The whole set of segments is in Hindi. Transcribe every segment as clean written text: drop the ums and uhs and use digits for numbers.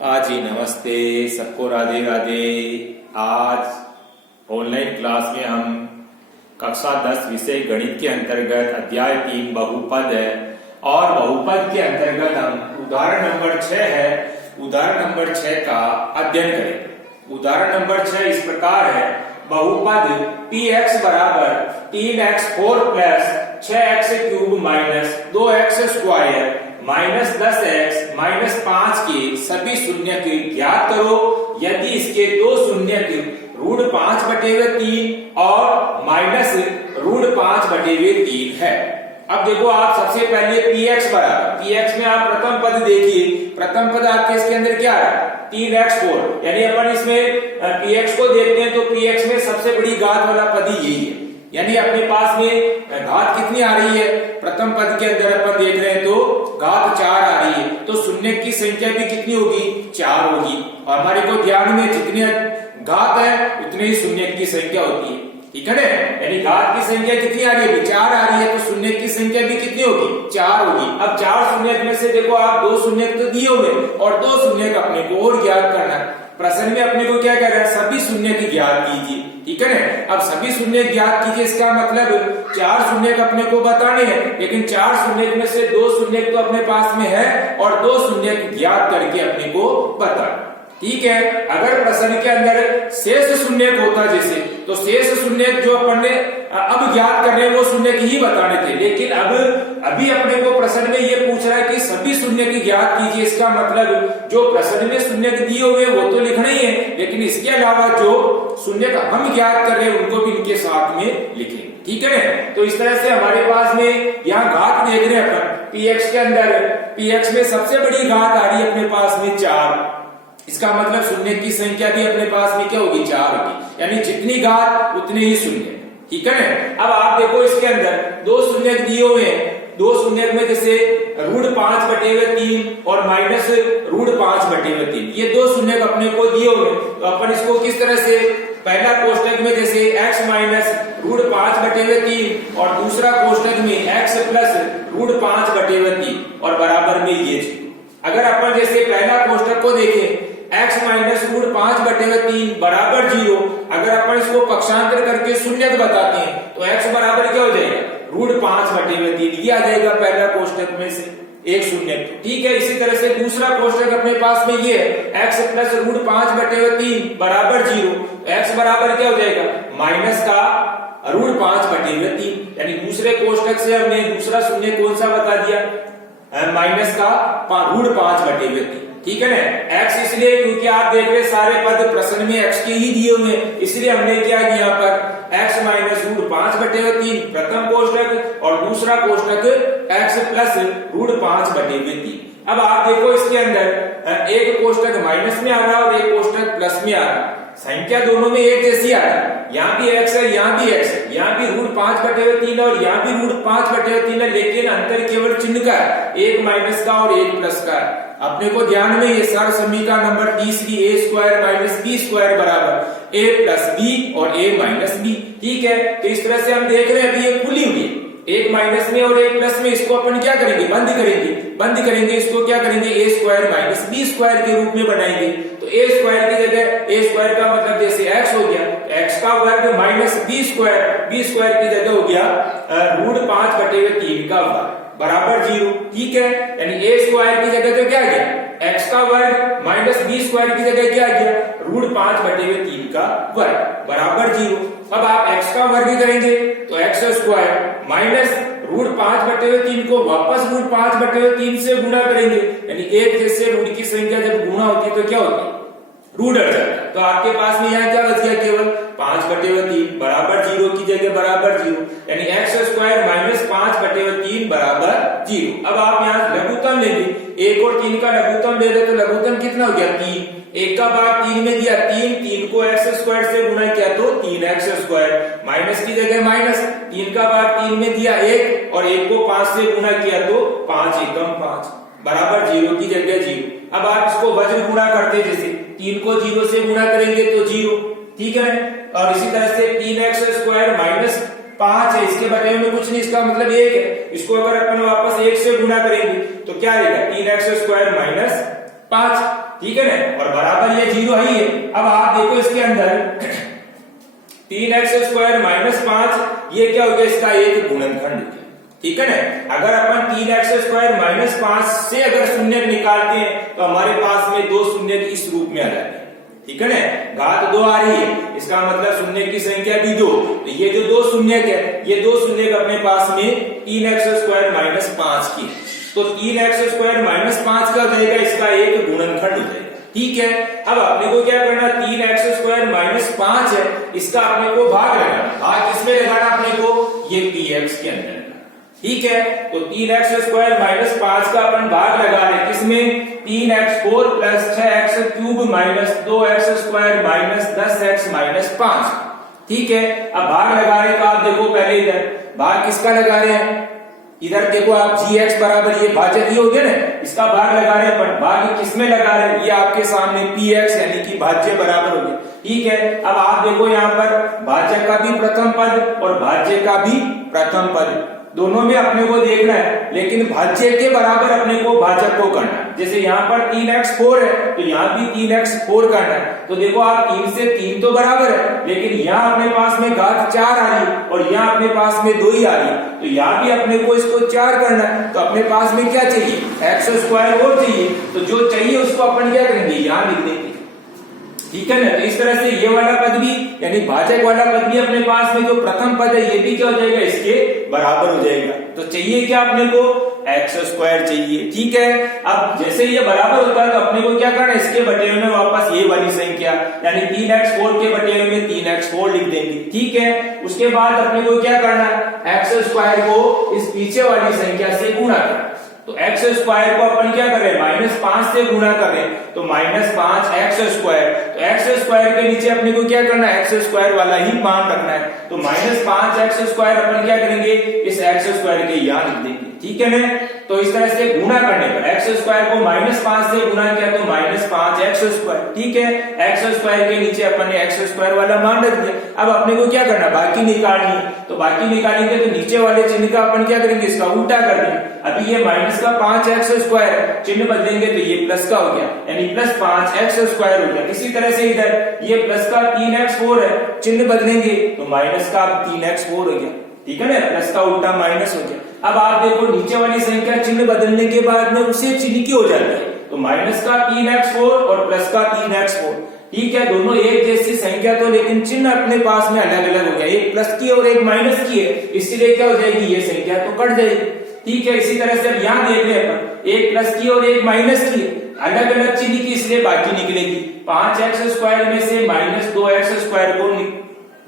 जी नमस्ते, सबको राधे राधे। आज ऑनलाइन क्लास में हम कक्षा 10 विषय गणित के अंतर्गत अध्याय 3 बहुपद है और बहुपद के अंतर्गत हम उदाहरण नंबर 6 है, उदाहरण नंबर 6 का अध्ययन करेंगे। उदाहरण नंबर 6 इस प्रकार है, बहुपद px बराबर 3x4 plus 6x cube minus 2x square minus 10x minus 5 के सभी शून्य के ज्ञात करो यदि इसके दो शून्य के √5/3 और माइनस √5/3 है। अब देखो, आप सबसे पहले px बराबर, px में आप प्रथम पद देखिए, प्रथम पद आपके इसके अंदर क्या है 3x4, यानी अपन इसमें px को देखते हैं तो px में सबसे बड़ी घात वाला पद ही यही है, यानी अपने पास में घात कितनी आ रही है, प्रथम पद के अंदर अपन देख रहे हैं तो घात 4 आ रही है, तो शून्य की संख्या भी कितनी होगी 4 होगी। और हमारे को ध्यान में जितनी घात है उतनी ही शून्य की संख्या होती है, ठीक है ना। यानी घात की संख्या कितनी आ रही है 4 आ रही है, तो शून्य की संख्या भी कितनी होगी 4 होगी। अब 4 शून्य में से देखो आप 2 शून्य तो दिए हुए और 2 शून्य अपने को और ज्ञात करना है। प्रश्न में अपने को क्या कह रहा है, सभी शून्य की ज्ञात कीजिए, ठीक है ना। अब सभी शून्य ज्ञात कीजिए, इसका मतलब 4 शून्य अपने को बताने हैं, लेकिन 4 शून्य में से 2 शून्य तो अपने पास में है और 2 शून्य ज्ञात करके अपने को बताना, ठीक है। अगर प्रश्न के अंदर शेष शून्य होता जैसे, तो शेष शून्य जो अपन ने अब ज्ञात कर रहे हैं वो शून्य की ही बताने थे, लेकिन अब अभी अपने को प्रश्न में ये पूछ रहा है कि सभी शून्य की ज्ञात कीजिए। इसका मतलब जो प्रश्न में शून्य दिए हुए वो तो लिखना ही है, लेकिन इसके अलावा जो शून्य का हम ज्ञात कर रहे हैं उनको भी इनके साथ में लिखेंगे, ठीक है ना। तो इस तरह से हमारे पास में यहाँ घात देख रहे हैं अपन px के अंदर, px में सबसे बड़ी घात आ रही है अपने पास में 4, इसका मतलब शून्य की संख्या भी अपने पास में क्या होगी 4 होगी, यानी जितनी घात उतने ही शून्य, ठीक है ना। अब आप देखो इसके अंदर 2 शून्य दिए हुए हैं, 2 शून्य में जैसे √5/3 और माइनस √5/3, ये 2 शून्य अपने को दिए हुए, तो अपन इसको किस तरह से, पहला कोष्टक में जैसे x माइनस √5/3 और दूसरा कोष्टक में x प्लस √5/3 और बराबर में ये। अगर अपन जैसे पहला कोष्टक को देखें x माइनस √5/3 बराबर 0, अगर अपन इसको पक्षांतर करके शून्य बताते हैं तो x बराबर क्या हो जाएगा √5/3, ये आ जाएगा पहला कोष्टक में से एक शून्य, ठीक है। इसी तरह से दूसरा कोष्टक अपने पास में ये है x प्लस √5/3 बराबर 0, x बराबर क्या हो जाएगा माइनस का √5/3, यानी दूसरे कोष्टक से हमने दूसरा शून्य कौन सा बता दिया, माइनस का √5/3, ठीक है ना। x इसलिए क्योंकि आप देख रहे सारे पद प्रश्न में x के ही दिए हुए, इसलिए हमने क्या किया यहाँ पर x माइनस √5/3 प्रथम कोष्टक और दूसरा कोष्टक x प्लस √5/3। अब आप देखो इसके अंदर एक कोष्टक माइनस में आ रहा है और एक कोष्टक प्लस में आ रहा है, संख्या दोनों में एक जैसी आ रही है, यहाँ भी x है यहाँ भी x है, यहाँ भी √5/3 और यहाँ भी √5/3 है, लेकिन अंतर केवल चिन्ह का है, एक माइनस का और एक प्लस का है। अपने को ध्यान में ये सर समीकरण नंबर 30 a² माइनस b² बराबर a प्लस b और a माइनस b, ठीक है। तो इस तरह से हम देख रहे हैं अभी ये खुली हुई है, एक माइनस में और एक प्लस में, इसको अपन क्या करेंगे बंद करेंगे, इसको क्या करेंगे a² माइनस b² के रूप में बनाएंगे। तो a² की जगह a² का मतलब जैसे x हो गया, x का वर्ग माइनस b² की जगह हो गया √5/3 का वर्ग बराबर 0, ठीक है। यानी a² की जगह तो क्या गया x का वर्ग माइनस b² की जगह क्या गया √5/3 का वर्ग बराबर 0। अब आप x का वर्ग करेंगे तो x² माइनस √5/3 को वापस √5/3 से गुणा करेंगे, यानी एक जैसे रूट की संख्या जब गुणा होती है तो क्या होती है रूट हट जाता है, तो आपके पास में यहाँ क्या बच गया केवल 5/3 बराबर 0 की जगह बराबर 0, यानी x² माइनस 5/3 बराबर 0। अब आप यहाँ लघुत्तम लेंगे, 1 और 3 का लघुत्तम ले रहे तो लघुत्तम कितना हो गया 3, 1 का भाग 3 में दिया 3 को x² से गुणा किया तो 3x², माइनस की जगह माइनस, 3 का भाग 3 में दिया 1 और 1 को 5 से गुणा किया तो 5 एकम 5 बराबर 0 की जगह 0। अब आप इसको वज्र गुणा करते, जैसे 3 को 0 से गुणा करेंगे तो 0, ठीक है। और इसी तरह से 3x² माइनस 5 है, इसके बटे में कुछ नहीं, इसका मतलब 1 है, इसको अगर अपन वापस 1 से गुणा करेंगे तो क्या आएगा 3x² माइनस 5, ठीक है ना, और बराबर ये 0 ही है। अब आप देखो इसके अंदर 3x² माइनस 5 ये क्या हो गया, इसका एक गुणनखंड, ठीक है ना। अगर अपन 3x² माइनस 5 से अगर शून्य निकालते हैं तो हमारे पास में दो शून्य इस रूप में आ जाते हैं, ठीक है ना, घात 2 आ रही है, इसका मतलब शून्य की संख्या भी 2, तो ये जो दो शून्य है ये दो शून्य अपने पास में 3x² माइनस 5 की, तो 3x² माइनस 5 का हो जाएगा, इसका एक गुणनखंड हो जाएगा, ठीक है। अब अपने को क्या करना, 3x² माइनस 5 है, इसका अपने को भाग लगाना, भाग किसमें लगाना अपने को, ये px के अंदर, ठीक है। तो 3x² माइनस 5 का अपन भाग लगा रहे किसमें, 3x4 plus 6x³ minus 2x² minus 10x minus 5, ठीक है। अब भाग लगा रहे तो आप देखो पहले इधर भाग किसका लगा रहे हैं, इधर देखो आप gx बराबर ये भाजक ही हो गया ना, इसका भाग लगा रहे हैं, भाग किसमें लगा रहे हैं, ये आपके सामने px यानी कि भाज्य बराबर हो गया, ठीक है। अब आप देखो यहाँ पर भाजक का भी प्रथम पद और भाज्य का भी प्रथम पद, दोनों में अपने को देखना है, लेकिन भाज्य के बराबर अपने को भाजक को करना है। जैसे यहाँ पर 3x4 है तो यहाँ भी 3x4 करना है, तो देखो आप 3 से 3 तो बराबर है, लेकिन यहाँ अपने पास में घात 4 आ रही है और यहाँ अपने पास में 2 ही आ रही है, तो यहाँ भी अपने को इसको 4 करना है, तो अपने पास में क्या चाहिए, x² और चाहिए, तो जो चाहिए उसको अपन क्या करेंगे, यहाँ लिख देंगे, ठीक है ना। तो इस तरह से ये वाला पद भी यानी भाजक वाला पद भी अपने पास में जो प्रथम पद है ये भी क्या हो जाएगा, इसके बराबर हो जाएगा। तो चाहिए क्या अपने को, x² चाहिए, ठीक है। अब जैसे ये बराबर होता है तो अपने को क्या करना है, इसके बटे में वापस ये वाली संख्या यानी 3x4 के बटे में 3x4 लिख देंगे, ठीक है। उसके बाद अपने को क्या करना है, x² को इस पीछे वाली संख्या से गुणा करना, तो x² को अपन क्या कर रहे हैं, -5 से गुणा कर रहे हैं, तो -5x², तो x² के नीचे अपने को क्या करना है, x² वाला ही मान रखना है, तो -5x² अपन क्या करेंगे, इस x² के यहाँ लिख देंगे, ठीक है ना। तो इस तरह से गुणा करने पर x² को -5 से गुणा किया तो -5x², ठीक है। x² के नीचे अपन ने x² वाला मान रख दिया। अब अपने को क्या करना, बाकी निकालनी है, तो बाकी निकालेंगे तो नीचे वाले चिन्ह का अपन क्या करेंगे, इसका उल्टा कर देंगे। अभी ये माइनस का 5x² चिन्ह बदलेंगे तो ये प्लस का हो गया, यानी प्लस 5x² हो गया। इसी तरह से इधर ये प्लस का 3x4 है, चिन्ह बदलेंगे तो माइनस का 3x4 हो गया, ठीक है ना, प्लस का उल्टा माइनस हो गया। अब आप देखो नीचे वाली संख्या चिन्ह बदलने के बाद में उसे चिन्ह की हो जाती है, तो माइनस का 3x4 और प्लस का 3x4, ठीक है, दोनों एक जैसी संख्या तो लेकिन चिन्ह अपने पास में अलग अलग हो गया, एक प्लस की और एक माइनस की है, इसलिए क्या हो जाएगी, ये संख्या तो कट जाएगी, ठीक है। इसी तरह से अब यहाँ देख रहे हैं एक प्लस की और एक माइनस की, अलग अलग चिन्ह की, इसलिए बाकी निकलेगी। 5x² में से -2x² को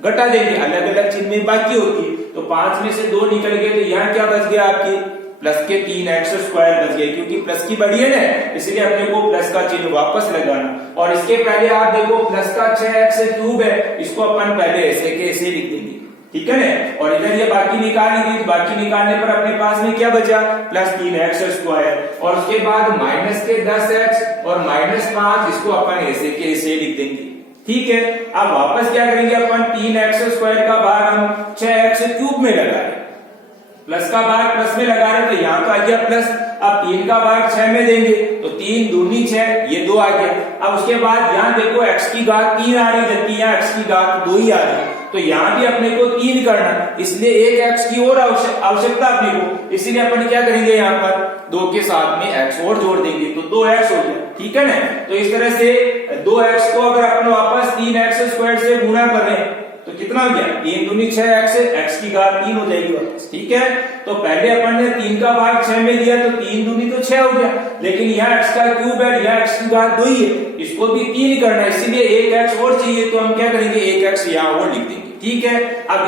घटा देंगे, अलग अलग चिन्ह में बाकी होती है, तो 5 में से 2 निकल गए, तो यहाँ क्या बच गया आपके प्लस के 3x² बच गए, क्योंकि प्लस की बड़ी है ना, इसलिए अपने को प्लस का चिन्ह वापस लगाना। और इसके पहले आप देखो प्लस का 6x³ है, इसको अपन पहले ऐसे के ऐसे लिख देंगे, ठीक है ना। और इधर ये बाकी निकाली थी, तो बाकी निकालने पर अपने पास में क्या बचा, प्लस 3x², और उसके बाद माइनस के 10x और -5, इसको अपन ऐसे के ऐसे लिख देंगे, ठीक है। अब वापस क्या करेंगे अपन, 3x² का भाग हम 6x³ में लगा रहे, प्लस का भाग प्लस में लगा रहे, तो यहाँ का आ गया प्लस। अब 3 का भाग 6 में देंगे तो 3 दूनी 6, ये 2 आ गया। अब उसके बाद यहाँ देखो x की घात 3 आ रही, जबकि यहाँ x की घात 2 ही आ रही, तो यहाँ भी अपने को 3 करना, इसलिए एक x की और आवश्यकता अपने को, इसलिए अपन क्या करेंगे, यहाँ पर 2 के साथ में x और जोड़ देंगे, तो 2x हो गया, ठीक है ना। तो इस तरह से 2x को अगर अपन वापस 3x² से गुणा कर रहे हैं तो कितना हो गया, 3 दूनी 6x, x की घात 3 हो जाएगी वापस, ठीक है। तो पहले अपन ने 3 का भाग 6 में दिया, तो 3 दूनी तो 6 हो गया, लेकिन यहाँ x का क्यूब है, यहाँ x की घात 2 ही है, इसको भी 3 करना है, इसीलिए एक x और चाहिए, तो हम क्या करेंगे, एक x यहाँ और लिख देंगे, ठीक है। अब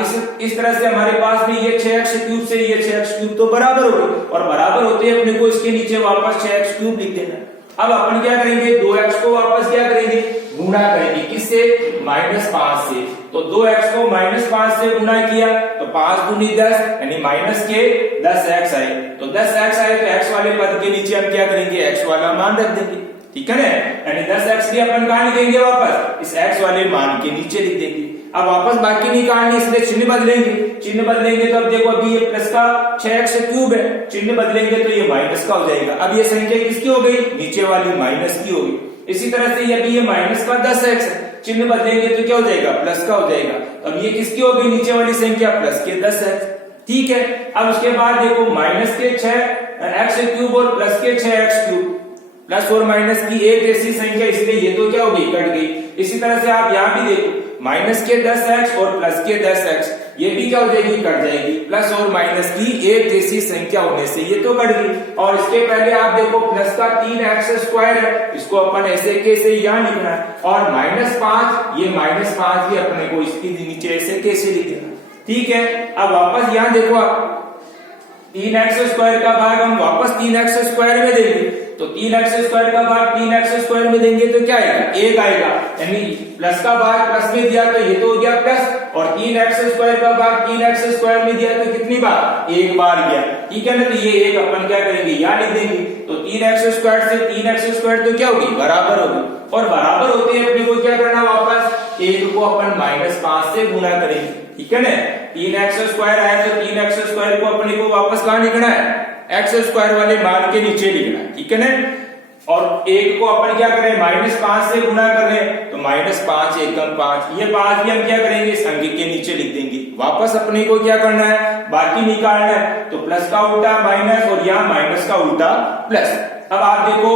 इस तरह से हमारे पास में ये 6x³ से ये 6x³ तो बराबर हो गए, और बराबर होते हैं अपने को इसके नीचे वापस 6x³ लिख देना। अब अपन क्या करेंगे, 2x को वापस क्या करेंगे, गुणा करेंगे, किससे, -5 से, तो 2x को -5 से गुणा किया तो 5 दूनी 10, यानी माइनस के 10x आए, तो 10x आए तो x वाले पद के नीचे हम क्या करेंगे, x वाला मान रख देंगे, ठीक है ना, यानी 10x भी अपन कहाँ लिखेंगे, वापस इस x वाले मान के नीचे लिख देंगे। अब वापस बाकी निकालने, इसलिए चिन्ह बदलेंगे, चिन्ह बदलेंगे तो अब देखो अभी ये प्लस का 6x³ है, चिन्ह बदलेंगे तो ये माइनस का हो जाएगा। अब ये संख्या किसकी हो गई, नीचे वाली माइनस की हो गई, इसी तरह से ये माइनस का 10x है, चिन्ह बदलेंगे तो क्या हो जाएगा, प्लस का हो जाएगा। अब ये किसकी होगी, नीचे वाली संख्या प्लस के 10x, ठीक है। अब उसके बाद देखो माइनस के 6x³ और प्लस के 6x³, प्लस और माइनस की एक जैसी संख्या, इसलिए ये तो क्या हो गई, कट गई। इसी तरह से आप यहाँ भी देखो माइनस के 10x और प्लस के 10x, ये भी क्या हो जाएगी, कट जाएगी। प्लस और माइनस की एक जैसी संख्या होने से ये तो कट गई। और इसके पहले आप देखो प्लस का 3x² है, इसको अपन ऐसे कैसे यहाँ लिखना है, और -5, ये -5 भी अपने को इसकी नीचे ऐसे कैसे लिखना, ठीक है। अब वापस यहाँ देखो आप 3x² का भाग हम वापस 3x² में देंगे, तो 3x² का भाग 3x² में देंगे तो क्या आएगा, 1 आएगा, यानी प्लस का भाग प्लस में दिया तो ये तो हो गया प्लस, और 3x² का भाग 3x² में दिया तो कितनी बार, 1 बार गया, ठीक है ना। तो ये एक अपन क्या करेंगे, यहाँ लिख देंगे। तो 3x² से 3x² तो क्या होगी, बराबर होगी, और बराबर होते हैं अपने को क्या करना, वापस 1 को अपन -5 से गुना करेंगे, ठीक है ना। 3x² आया तो 3x² को अपने को वापस कहां लिखना है, x² वाले मान के नीचे लिखना है, ठीक है ना। और 1 को अपन क्या करें, -5 से गुना कर रहे हैं, तो -5 एकम 5, ये 5 भी हम क्या करेंगे, इस अंक के नीचे लिख देंगे। वापस अपने को क्या करना है, बाकी निकालना है, तो प्लस का उल्टा माइनस, और यहाँ माइनस का उल्टा प्लस। अब आप देखो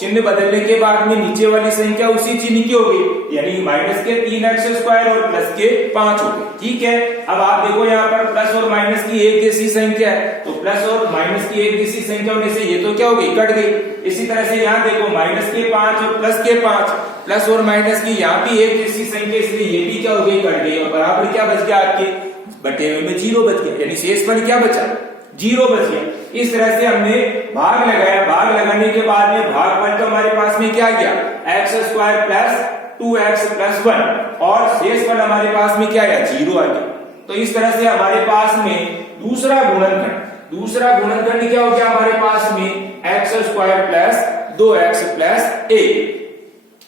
चिन्ह बदलने के बाद में नीचे वाली संख्या उसी चिन्ह की होगी, यानी माइनस के 3x² और प्लस के 5 हो गए, ठीक है। अब आप देखो यहाँ पर प्लस और माइनस की एक जैसी संख्या है, तो प्लस और माइनस की एक जैसी संख्या होने से ये तो क्या हो गई, कट गई। इसी तरह से यहाँ देखो माइनस के 5 और प्लस के 5, प्लस और माइनस की यहाँ भी एक जैसी संख्या, इसलिए ये भी क्या हो गई, कट गई, और बराबर क्या बच गया, आपके बटे हुए में 0 बच गया, यानी शेष पर क्या बचा, 0 बच गया। इस तरह से हमने भाग लगाया, भाग लगाने के बाद में भागफल तो हमारे पास में क्या गया, x² प्लस 2x प्लस 1, और शेषफल हमारे पास में क्या आया, 0 आ गया। तो इस तरह से हमारे पास में दूसरा गुणनखंड क्या हो गया, हमारे पास में x² प्लस 2x प्लस 1,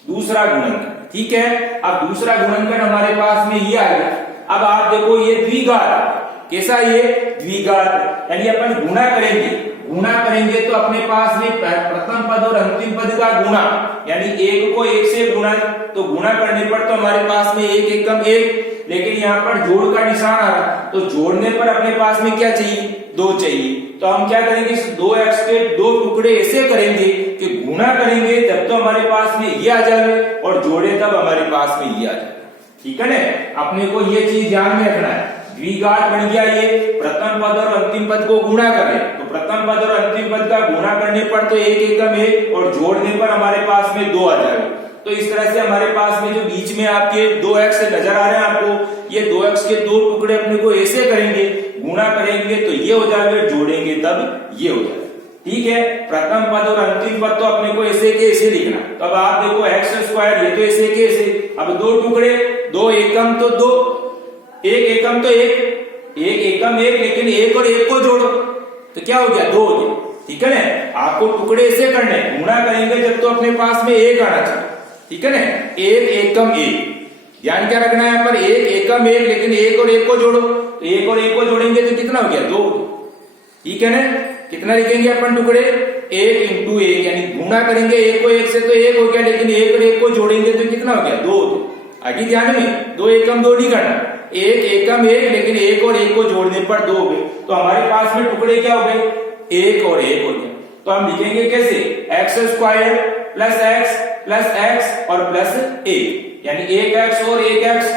दूसरा गुणनखंड, ठीक है। अब दूसरा गुणनखंड हमारे पास में ये आ गया। अब आप देखो ये द्विघात, कैसा, ये द्विघात, यानी अपन गुणा करेंगे तो अपने पास में प्रथम पद और अंतिम पद का गुणा, यानी 1 को 1 से गुणा, तो गुणा करने पर तो हमारे पास में 1 एकम 1, लेकिन यहाँ पर जोड़ का निशान आ रहा, तो जोड़ने पर अपने पास में क्या चाहिए, 2 चाहिए। तो हम क्या करेंगे, इस 2x के 2 टुकड़े ऐसे करेंगे कि गुणा करेंगे जब तो हमारे पास में ये आ जाए, और जोड़े तब हमारे पास में ये आ जाए, ठीक है ना। अपने को ये चीज ध्यान में रखना है। द्विघात बन गया, ये प्रथम पद और अंतिम पद को गुणा करें, तो प्रथम पद और अंतिम पद का गुणा करने पर तो 1 एकम 1, और जोड़ने पर हमारे पास में 2 आ जाएगा। तो इस तरह से हमारे पास में जो बीच में आपके 2x नजर आ रहे हैं आपको, ये 2x के 2 टुकड़े अपने को ऐसे करेंगे, गुणा करेंगे तो ये हो जाएगा, जोड़ेंगे तब ये हो जाएगा, ठीक है। प्रथम पद और अंतिम पद तो अपने को ऐसे के ऐसे लिखना। तो अब आप देखो x², ये तो ऐसे के ऐसे, अब 2 टुकड़े, 2 एकम तो 2, 1 एकम तो 1 एकम 1, लेकिन 1 और 1 को जोड़ो तो क्या हो गया, 2 हो गया, ठीक है ना। आपको टुकड़े ऐसे करने, गुणा करेंगे जब तो अपने पास में 1 आना चाहिए, ठीक है ना। 1 एकम 1, ध्यान क्या रखना है यहाँ पर, 1 एकम 1, लेकिन 1 और 1 को जोड़ो, तो 1 और 1 को जोड़ेंगे तो कितना हो गया, 2, ठीक है ना। कितना लिखेंगे अपन टुकड़े, 1 × 1, यानी गुणा करेंगे 1 को 1 से तो 1 हो गया, लेकिन 1 और 1 को जोड़ेंगे तो कितना हो गया, 2। आगे ध्यान में, 2 एकम 2 नहीं करना, 1 एकम 1, लेकिन 1 और 1 को जोड़ने पर 2 हो गए। तो हमारे पास में टुकड़े क्या हो गए, 1 और 1 हो गए। तो हम लिखेंगे कैसे, x² प्लस x और प्लस 1, यानी 1x और 1x,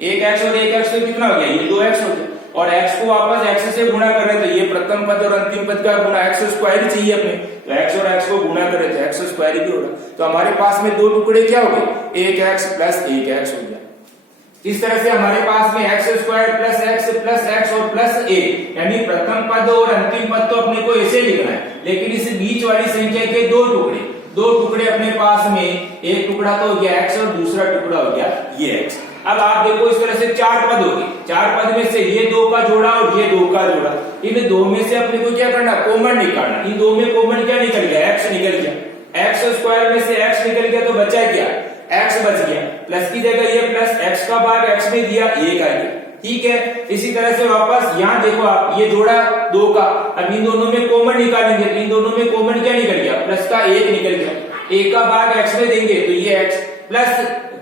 1x और 1x तो कितना हो गया, ये 2x हो गया, और x को वापस x से गुणा कर रहे, तो ये प्रथम पद और अंतिम पद का गुणा x² चाहिए अपने, तो x और x को गुणा कर रहे थे, x² भी होगा। तो हमारे पास में 2 टुकड़े क्या हो गए, 1x प्लस 1x हो गया। इस तरह से हमारे पास में x² प्लस x और प्लस 1, यानी प्रथम पद और अंतिम पद तो अपने को ऐसे लिखना है, लेकिन इस बीच वाली संख्या के 2 टुकड़े अपने पास में, एक टुकड़ा तो हो गया x और दूसरा टुकड़ा हो गया ये x। अब आप देखो इस तरह से 4 पद हो गए, 4 पद में से ये 2 का जोड़ा और ये 2 का जोड़ा, इन 2 में से अपने को क्या करना, कॉमन निकालना। इन 2 में कॉमन क्या निकल गया, x निकल गया, x² में से x निकल गया तो बचा क्या, x बच गया, प्लस की जगह ये प्लस, x का भाग x में दिया, 1 आ गया, ठीक है। इसी तरह से वापस यहाँ देखो आप, ये जोड़ा 2 का, अब इन दोनों में कॉमन निकालेंगे, तो इन दोनों में कॉमन क्या निकल गया, प्लस का 1 निकल गया, एक का भाग x में देंगे तो ये x प्लस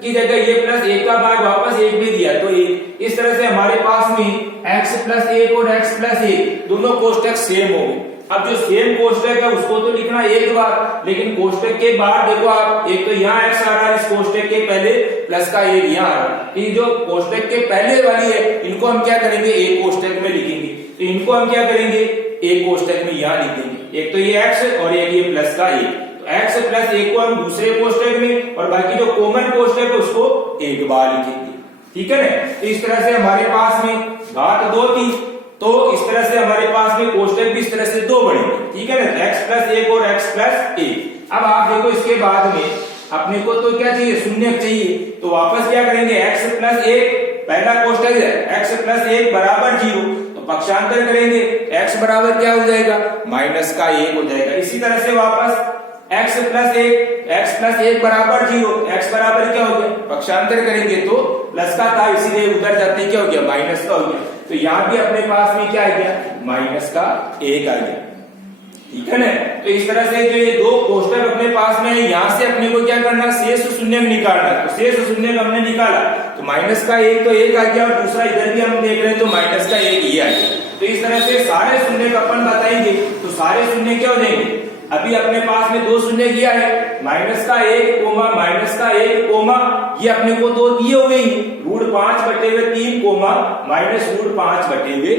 की जगह ये प्लस एक का भाग वापस एक में दिया तो एक। इस तरह से हमारे पास में x प्लस एक और x प्लस एक दोनों कोष्टक सेम हो गए। अब जो सेम कोष्टक है उसको तो लिखना एक बार, लेकिन कोष्टक के बाहर देखो आप, एक तो यहाँ x आ रहा है इस कोष्टक के पहले प्लस का एक यहाँ आ रहा है। ये जो कोष्टक के पहले वाली है इनको हम क्या करेंगे एक कोष्टक में लिखेंगे, तो इनको हम क्या करेंगे एक कोष्टक में यहाँ लिख देंगे। एक तो ये x और एक ये प्लस का एक, तो x प्लस एक को हम दूसरे कोष्टक में और बाकी जो कॉमन कोष्टक है उसको एक बार लिखेंगे। ठीक है ना। तो इस तरह से हमारे पास में घात 2 थी, तो इस तरह से हमारे पास में कोष्टक भी इस तरह से 2 बनेंगे। ठीक है ना, x प्लस एक और x प्लस एक। अब आप देखो इसके बाद में अपने को तो क्या चाहिए शून्य चाहिए, तो वापस क्या करेंगे x प्लस एक, पहला कोष्टक है x प्लस एक बराबर 0, तो पक्षांतर करेंगे x बराबर क्या हो जाएगा माइनस का 1 हो जाएगा। इसी तरह से वापस x प्लस एक बराबर 0, x बराबर क्या हो गया पक्षांतर करेंगे तो प्लस का था इसीलिए उधर जाते क्या हो गया माइनस का हो गया, तो यहाँ भी अपने पास में क्या आ गया माइनस का 1 आ गया। ठीक है ना। तो इस तरह से जो ये दो कोष्टक अपने पास में है यहाँ से अपने को क्या करना शेष शून्य निकालना, तो शेष शून्य हमने निकाला तो माइनस का 1 तो 1 आ गया और दूसरा इधर भी हम देख रहे हैं तो माइनस का 1 ये आ गया। तो इस तरह से सारे शून्य का अपन बताएंगे तो सारे शून्य क्या हो जाएंगे, अभी अपने पास में 2 शून्य किया है माइनस का 1 कोमा माइनस का 1 कोमा ये अपने को 2 दिए हुए ही √5/3 कोमा -√5/3।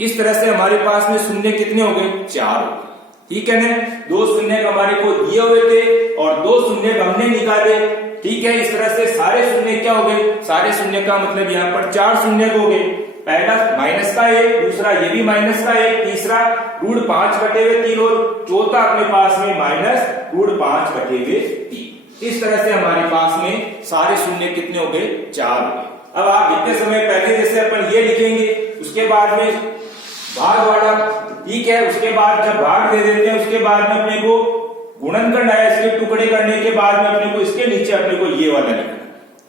इस तरह से हमारे पास में शून्य कितने हो गए 4 हो गए। ठीक है ना, 2 शून्य हमारे को दिए हुए थे और 2 शून्य हमने निकाले। ठीक है, इस तरह से सारे शून्य क्या हो गए, सारे शून्य का मतलब यहाँ पर 4 शून्य हो गए। पहला माइनस का 1, दूसरा ये भी माइनस का 1, तीसरा √5/3 और चौथा अपने पास में -√5/3। इस तरह से हमारे पास में सारे शून्य कितने हो गए 4 हो गए। अब आप जितने समय पहले जैसे अपन ये लिखेंगे उसके बाद में भाग वाला, ठीक है, उसके बाद जब भाग दे देते हैं उसके बाद में अपने को गुणन करना है, इसके टुकड़े करने के बाद में अपने को इसके नीचे अपने को ये वाला लिखना।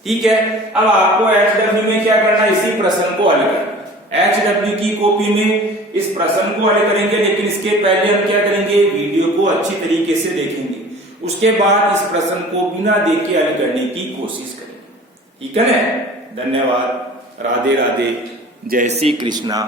ठीक है, अब आपको HW में क्या करना है, इसी प्रश्न को हल करना। HW की कॉपी में इस प्रश्न को हल करेंगे, लेकिन इसके पहले हम क्या करेंगे वीडियो को अच्छी तरीके से देखेंगे, उसके बाद इस प्रश्न को बिना देख के हल करने की कोशिश करेंगे। ठीक है ना, धन्यवाद, राधे राधे, जय श्री कृष्णा।